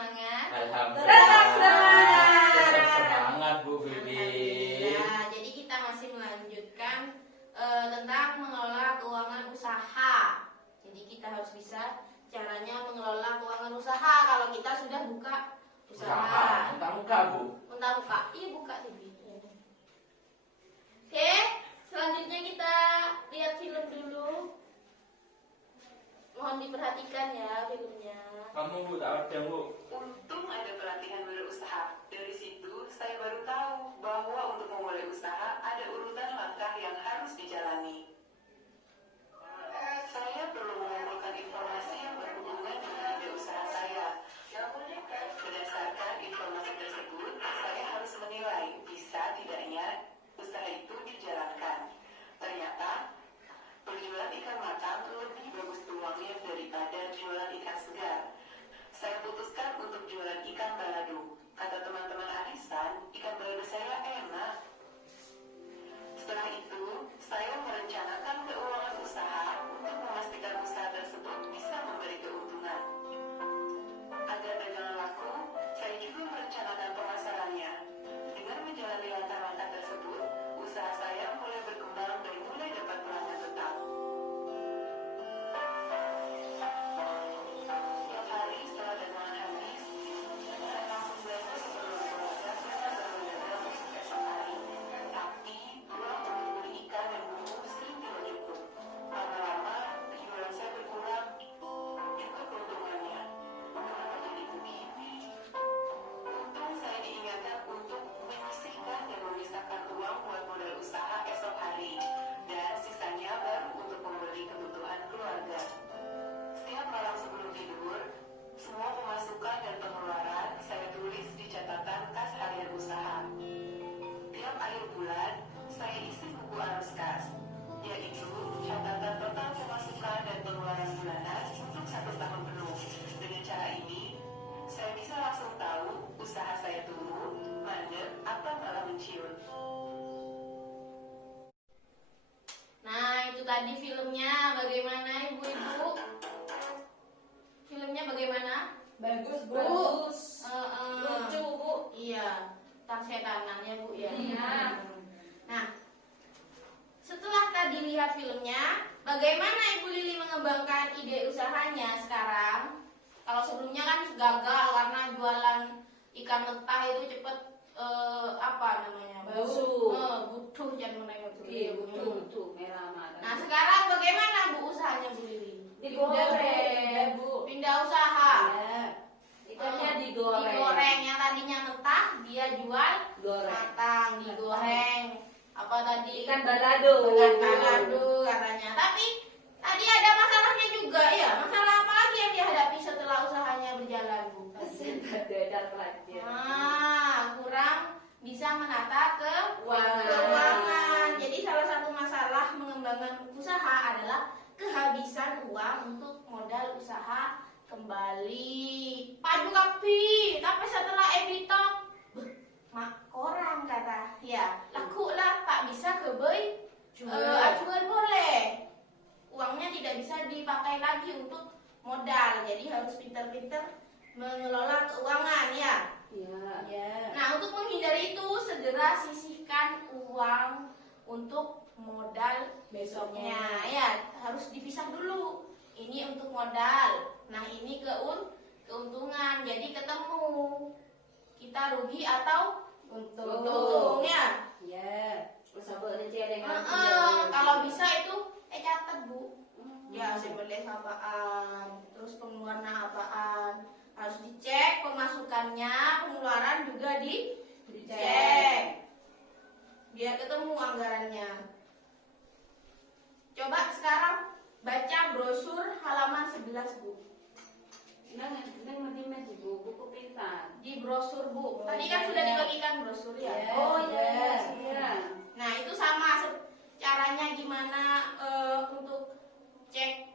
semangat? Alhamdulillah. Tetap semangat. Tetap semangat Bu Bibi. Alhamdulillah. Jadi kita masih melanjutkan tentang mengelola keuangan usaha. Jadi kita harus bisa caranya mengelola keuangan usaha kalau kita sudah buka usaha. Muka-muka Bu. Buka. Iya buka TV. Oke, selanjutnya kita lihat film dulu. Mohon diperhatikan ya filmnya. Kamu Bu, tak ada Bu. Untung ada pelatihan berusaha. Dari situ saya baru tahu bahwa untuk memulai usaha ada urutan langkah yang harus dijalani. Saya perlu mengumpulkan informasi yang berhubungan dengan ide usaha saya. Berdasarkan informasi tersebut, saya harus menilai bisa tidaknya usaha itu dijalankan. Ternyata penjualan ikan matang lebih bagus peluangnya daripada jualan ikan segar. Saya putuskan untuk jualan ikan balado. Kata teman-teman arisan, ikan balado saya enak. Setelah itu, saya merencanakan keuangan usaha untuk memastikan usaha tersebut bisa memberi keuntungan. Agar dagangan laku, saya juga merencanakan pemasarannya. Dengan menjalani langkah-langkah tersebut, usaha saya mulai berkembang dan mulai dapat pelanggan tetap. Tiap hari setelah dagangan habis, saya langsung belanja keperluan keluarga dan berdagang untuk esok hari. Tapi uang untuk beli ikan dan bumbu sering tidak cukup. Lama-lama penjualan saya berkurang, juga keuntungannya. Kenapa jadi begini? Untung saya diingatkan untuk menyisihkan dan memisahkan uang buat modal usaha esok hari, dan sisanya baru untuk membeli kebutuhan keluarga. Setiap malam sebelum tidur, semua pemasukan dan pengeluaran saya tulis di catatan kas harian usaha. Tiap akhir bulan, saya isi buku arus kas, yaitu catatan total pemasukan dan pengeluaran bulanan untuk 1 tahun penuh. Dengan cara ini, saya bisa langsung tahu usaha saya tumbuh, mandek, atau malah menciut. Nah, itu tadi filmnya. Bagaimana ibu-ibu? Filmnya bagaimana? Bagus, Bu. Bagus. Lucu, Bu. Iya, tentang setanannya Bu ya. Iya. Nah, setelah tadi lihat filmnya, bagaimana Ibu Lili mengembangkan ide usahanya sekarang? Kalau sebelumnya kan gagal karena jualan ikan mentah itu cepet apa namanya? Bau. Butuh jangan menengok dulu. Iya, betul, merah mata. Nah, sekarang bagaimana Bu usahanya Bu Lili? Digoreng, Bu. Pindah usaha. Ya. Ikannya digoreng. Digoreng yang tadinya mentah dia jual Goreng. matang, digoreng. Apa tadi? Ikan balado. Ikan balado katanya. Tapi tadi ada masalahnya juga ya. Masalah apa lagi yang dihadapi setelah usahanya berjalan, Bu? Kurang bisa menata keuangan. Jadi salah satu masalah mengembangkan usaha adalah kehabisan uang untuk modal usaha kembali. Padu kapi, tapi setelah ebitok, mak orang kata, ya laku lah tak bisa kebei, acuan boleh. Uangnya tidak bisa dipakai lagi untuk modal, jadi harus pintar-pintar mengelola keuangan ya. Iya. Nah, untuk menghindari itu segera sisihkan uang untuk modal besoknya. Ya, harus dipisah dulu. Ini untuk modal. Nah, ini keuntungan. Jadi ketemu kita rugi atau untung ya. Iya. Kalau bisa itu catat, Bu. Ya, sebenarnya apaan, terus pengeluaran apaan. Harus dicek pemasukannya, pengeluaran juga dicek. Biar ketemu anggarannya. Coba sekarang baca brosur halaman 11, Bu. Buku pintar. Di brosur, Bu. Tadi iya, kan sudah iya. dibagikan brosur ya. Iya, Oh iya. iya. Nah, itu sama caranya gimana untuk cek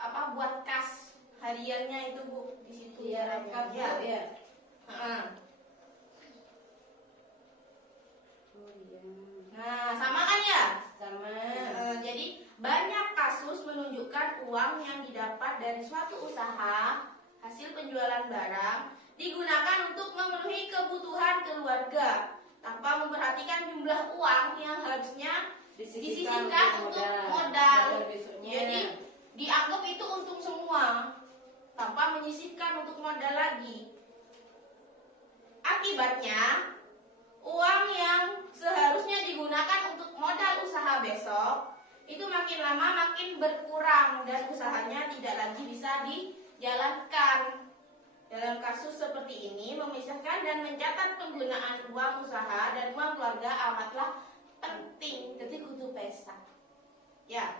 apa buat kas hariannya itu, Bu. Di situ Iya, lengkap Bu, ya. Nah, sama kan ya? Sama. Jadi banyak kasus menunjukkan uang yang didapat dari suatu usaha hasil penjualan barang digunakan untuk memenuhi kebutuhan keluarga tanpa memperhatikan jumlah uang yang harusnya disisihkan untuk modal. Jadi dianggap itu untung semua tanpa menyisihkan untuk modal lagi. Akibatnya, uang yang seharusnya digunakan untuk modal usaha besok itu makin lama makin berkurang dan usahanya tidak lagi bisa dijalankan. Dalam kasus seperti ini, memisahkan dan mencatat penggunaan uang usaha dan uang keluarga amatlah penting. Jadi kudu pesa. Ya.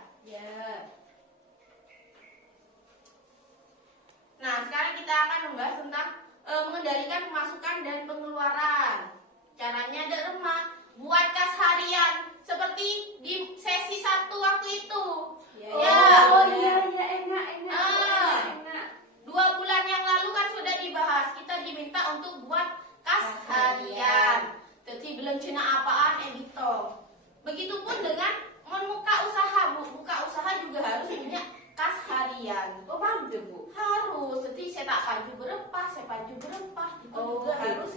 Nah, sekarang kita akan membahas tentang mengendalikan pemasukan dan pengeluaran. Caranya adalah buat kas harian seperti di sesi 1 waktu itu. Enak. 2 bulan yang lalu kan sudah dibahas. Kita diminta untuk buat kas harian. Jadi belum cina apaan editor. Begitupun dengan membuka usaha, Bu. Buka usaha juga harus punya kas harian. Oh, paham deh, Bu. Harus. Jadi saya paju berapa, itu juga harus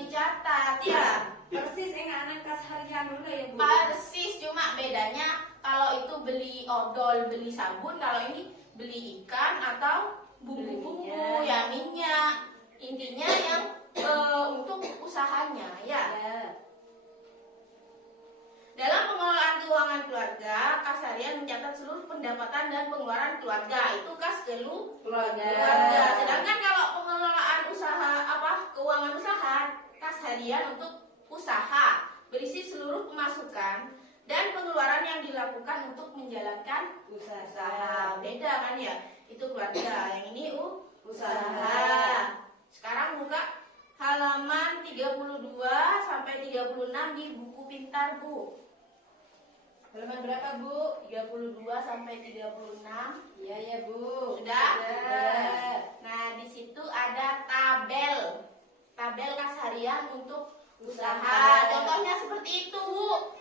dicatat ya. Persis anak kas harian dulu ya, Bu. Persis, cuma bedanya kalau itu beli odol, beli sabun, kalau ini beli ikan atau bumbu-bumbu, ya minyak. Intinya yang untuk usahanya ya. Dalam pengelolaan keuangan keluarga, kas harian mencatat seluruh pendapatan dan pengeluaran keluarga. Itu kas keluarga. Sedangkan kalau pengelolaan keuangan usaha, kas harian untuk usaha berisi seluruh pemasukan dan pengeluaran yang dilakukan untuk menjalankan usaha. Beda kan ya? Itu keluarga. Yang ini usaha. Sekarang buka halaman 32 sampai 36 di buku pintar, Bu. Halaman berapa, Bu? 32 sampai 36. Iya ya, Bu. Sudah? Nah, di situ ada tabel kas harian untuk usaha. Contohnya seperti itu, Bu.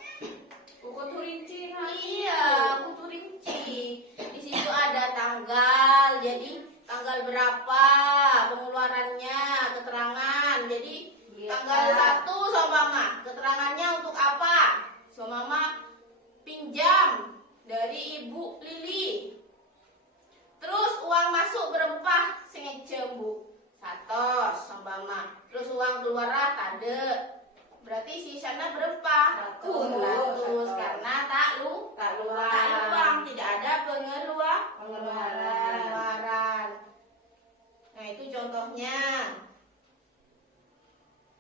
Kutu rinci. Iya, kutu rinci. Di situ ada tanggal. Jadi tanggal berapa pengeluarannya, keterangan. Jadi tanggal 1 seumpama keterangannya untuk apa? Seumpama pinjam dari Ibu Lili. Terus uang masuk berapa? Sengejem, Bu. 100 seumpama. Terus uang keluar tade. Berarti sisanya berapa? 100. Karena tak luang, tidak ada pengeluaran. Nah, itu contohnya.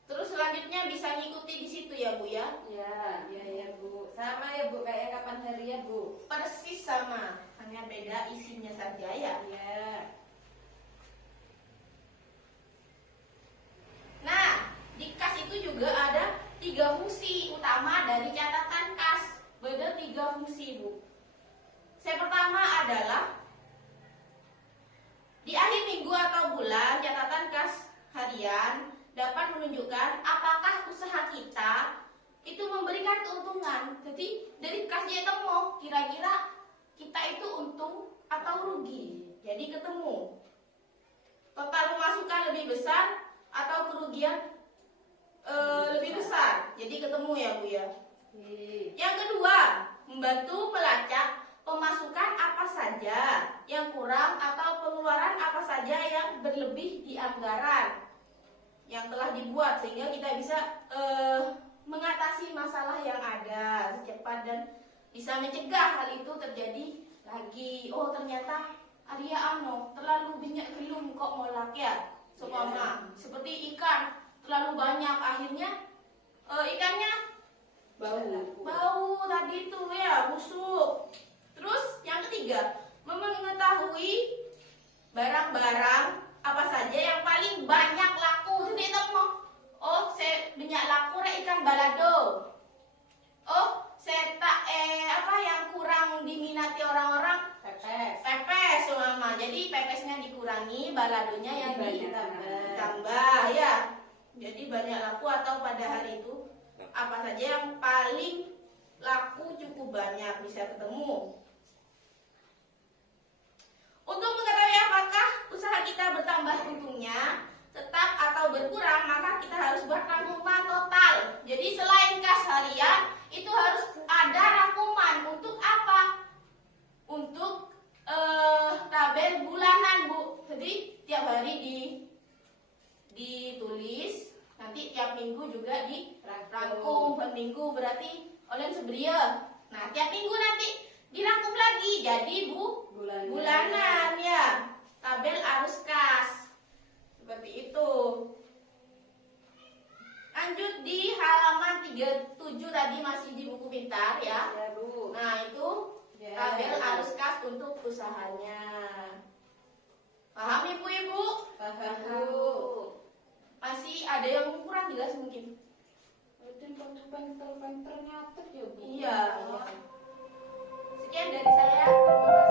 Terus selanjutnya bisa ngikuti di situ ya, Bu ya? Ya, Bu. Sama ya, Bu, kayak kapan hari ya, Bu? Persis sama, hanya beda isinya saja ya. Nah, di kas itu juga ada 3 fungsi utama dari catatan kas. Beda 3 fungsi, Bu. Yang pertama adalah di akhir minggu atau bulan, catatan kas harian dapat menunjukkan apakah usaha kita itu memberikan keuntungan. Jadi dari kas dia temu kira-kira kita itu untung atau rugi. Jadi ketemu total pemasukan lebih besar atau kerugian lebih besar. Jadi ketemu ya, Bu ya. Yang kedua, membantu melacak pemasukan apa saja yang kurang atau pengeluaran apa saja yang berlebih di anggaran yang telah dibuat, sehingga kita bisa mengatasi masalah yang ada secepat dan bisa mencegah hal itu terjadi lagi. Oh, ternyata Arya terlalu banyak gelum kok molak ya. Seperti ikan terlalu banyak, akhirnya ikannya bau tadi itu ya, busuk. Terus yang ketiga, mengetahui barang-barang apa saja yang paling banyak laku. Jadi temu, oh saya banyak laku ikan balado. Oh saya tak yang kurang diminati orang-orang, pepes mama. Jadi pepesnya dikurangi, baladonya yang ditambah ya. Jadi banyak laku atau pada hari itu apa saja yang paling laku cukup banyak bisa ketemu. Untuk mengetahui apakah minggu juga dirangkum. Per minggu berarti olen seberia. Nah, tiap minggu nanti dirangkum lagi jadi bulanan ya. Tabel arus kas. Seperti itu. Lanjut di halaman 37 tadi masih di buku pintar ya. Ya, Bu. Nah, itu Ya. tabel arus kas untuk usahanya. Paham Ibu-ibu? Paham, Bu. Masih ada yang kurang jelas mungkin? Pinter-pinter nyatet ya, Bu. Iya. Sekian dari saya. Terima kasih.